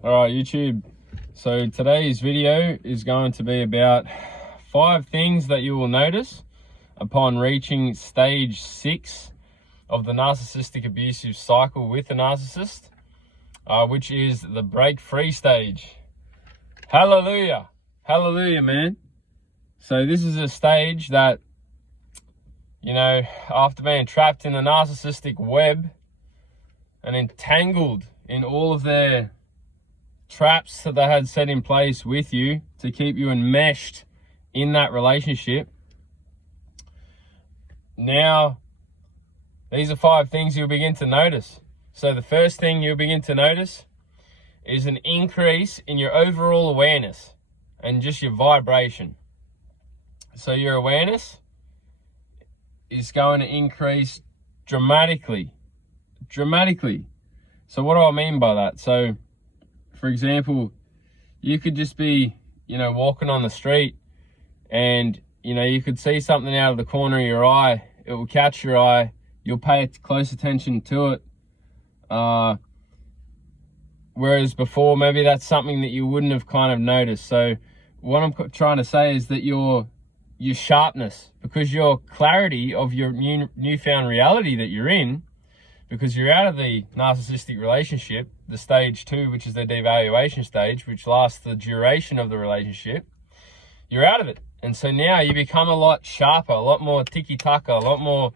All right, YouTube. So today's video is going to be about 5 things that you will notice upon reaching stage 6 of the narcissistic abusive cycle with the narcissist, which is the break free stage. Hallelujah. Hallelujah, man. So this is a stage that, you know, after being trapped in the narcissistic web and entangled in all of their traps that they had set in place with you to keep you enmeshed in that relationship, now these are 5 things you'll begin to notice. So the first thing you'll begin to notice is an increase in your overall awareness and just your vibration. So your awareness is going to increase dramatically. So what do I mean by that? So for example, you could just be, walking on the street and, you could see something out of the corner of your eye. It will catch your eye. You'll pay close attention to it. Whereas before, maybe that's something that you wouldn't have kind of noticed. So what I'm trying to say is that your sharpness, because your clarity of your newfound reality that you're in, because you're out of the narcissistic relationship, the stage 2, which is the devaluation stage, which lasts the duration of the relationship, you're out of it. And so now you become a lot sharper, a lot more tiki-taka, a lot more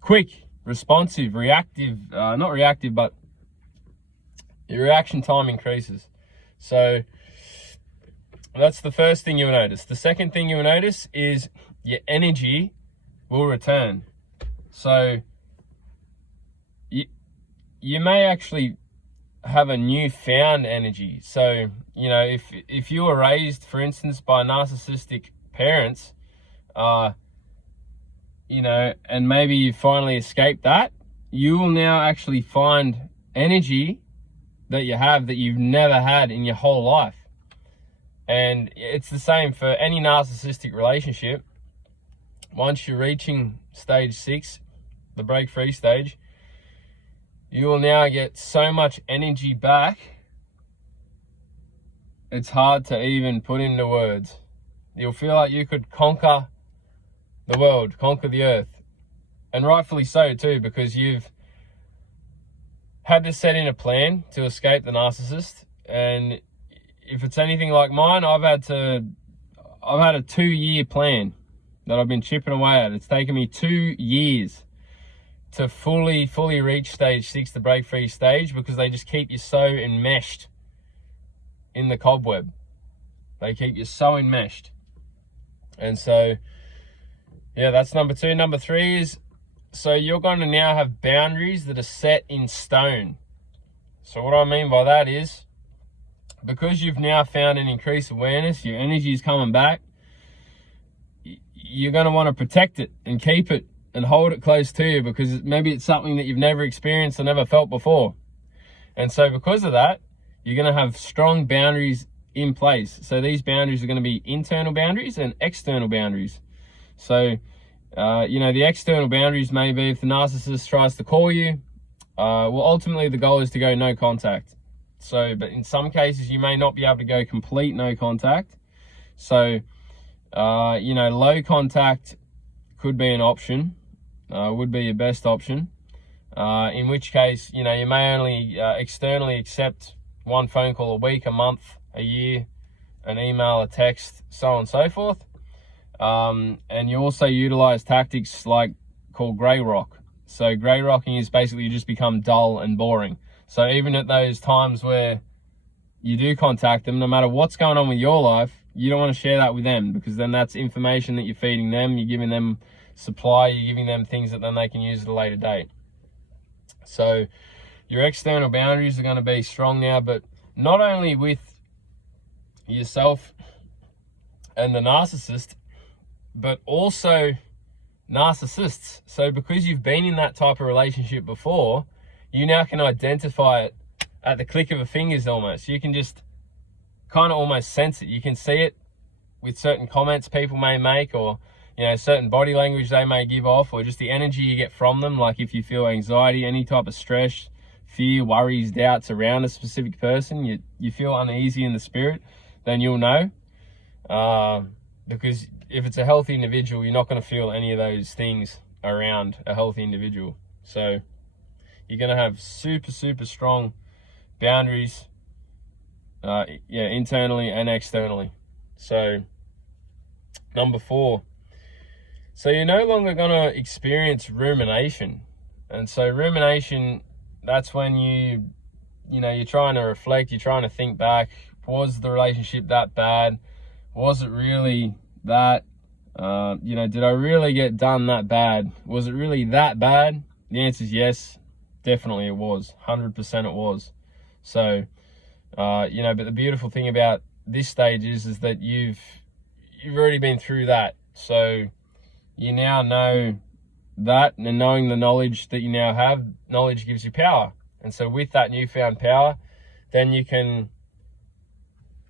quick, responsive, reactive, not reactive, but your reaction time increases. So that's the first thing you'll notice. The second thing you'll notice is your energy will return. So you may actually have a newfound energy. So, if you were raised, for instance, by narcissistic parents, and maybe you finally escaped that, you will now actually find energy that you have that you've never had in your whole life. And it's the same for any narcissistic relationship. Once you're reaching stage 6, the break free stage, you will now get so much energy back, it's hard to even put into words. You'll feel like you could conquer the world, conquer the earth. And rightfully so too, because you've had to set in a plan to escape the narcissist. And if it's anything like mine, I've had a 2-year plan that I've been chipping away at. It's taken me 2 years to fully reach stage 6, the break free stage, because they just keep you so enmeshed in the cobweb. They keep you so enmeshed. And so, yeah, that's number 2. Number 3 is, so you're going to now have boundaries that are set in stone. So what I mean by that is, because you've now found an increased awareness, your energy is coming back, you're going to want to protect it and keep it and hold it close to you, because maybe it's something that you've never experienced or never felt before. And so because of that, you're going to have strong boundaries in place. So these boundaries are going to be internal boundaries and external boundaries. So, the external boundaries may be if the narcissist tries to call you, ultimately the goal is to go no contact. So, but in some cases you may not be able to go complete no contact. So, low contact could be an option, would be your best option. In which case, you may only externally accept 1 phone call a week, a month, a year, an email, a text, so on and so forth. And you also utilize tactics called grey rock. So grey rocking is basically you just become dull and boring. So even at those times where you do contact them, no matter what's going on with your life, you don't want to share that with them, because then that's information that you're feeding them. You're giving them supply, you're giving them things that then they can use at a later date. So your external boundaries are going to be strong now, but not only with yourself and the narcissist, but also narcissists. So because you've been in that type of relationship before, you now can identify it at the click of a fingers almost. You can just kind of almost sense it. You can see it with certain comments people may make, or certain body language they may give off, or just the energy you get from them. Like if you feel anxiety, any type of stress, fear, worries, doubts around a specific person, you feel uneasy in the spirit, then you'll know. Because if it's a healthy individual, you're not going to feel any of those things around a healthy individual. So you're going to have super, super strong boundaries, internally and externally. So number 4, so you're no longer going to experience rumination. And so rumination, that's when you're trying to reflect, you're trying to think back. Was the relationship that bad? Was it really that? Did I really get done that bad? Was it really that bad? The answer is yes, definitely it was. 100% it was. So, but the beautiful thing about this stage is that you've already been through that. So you now know that, and knowing the knowledge that you now have, knowledge gives you power. And so with that newfound power, then you can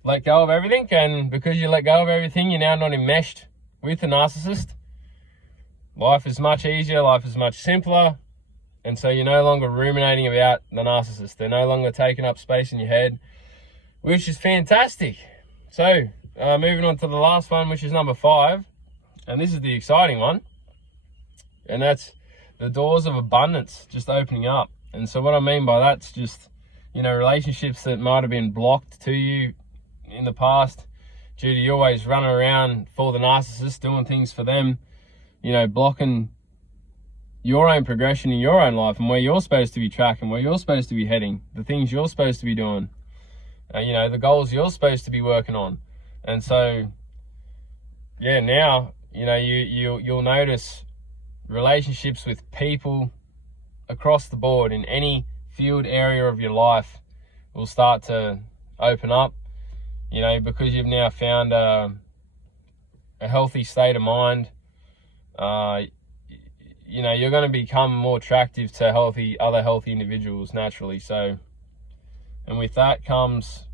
let go of everything. And because you let go of everything, you're now not enmeshed with the narcissist. Life is much easier, life is much simpler. And so you're no longer ruminating about the narcissist. They're no longer taking up space in your head, which is fantastic. So moving on to the last one, which is number 5. And this is the exciting one. And that's the doors of abundance just opening up. And so what I mean by that's just, relationships that might have been blocked to you in the past due to you always running around for the narcissist, doing things for them, blocking your own progression in your own life and where you're supposed to be tracking, where you're supposed to be heading, the things you're supposed to be doing, the goals you're supposed to be working on. And so, now, you'll notice relationships with people across the board in any field area of your life will start to open up, because you've now found a healthy state of mind. You're going to become more attractive to other healthy individuals naturally. So, and with that comes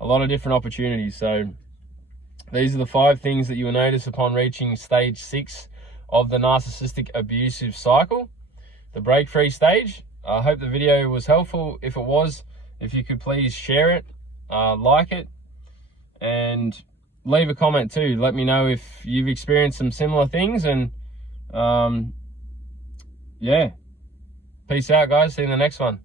a lot of different opportunities. So these are the 5 things that you will notice upon reaching stage 6 of the narcissistic abusive cycle, the break free stage. I hope the video was helpful. If it was, if you could please share it, like it, and leave a comment too. Let me know if you've experienced some similar things. And peace out, guys. See you in the next one.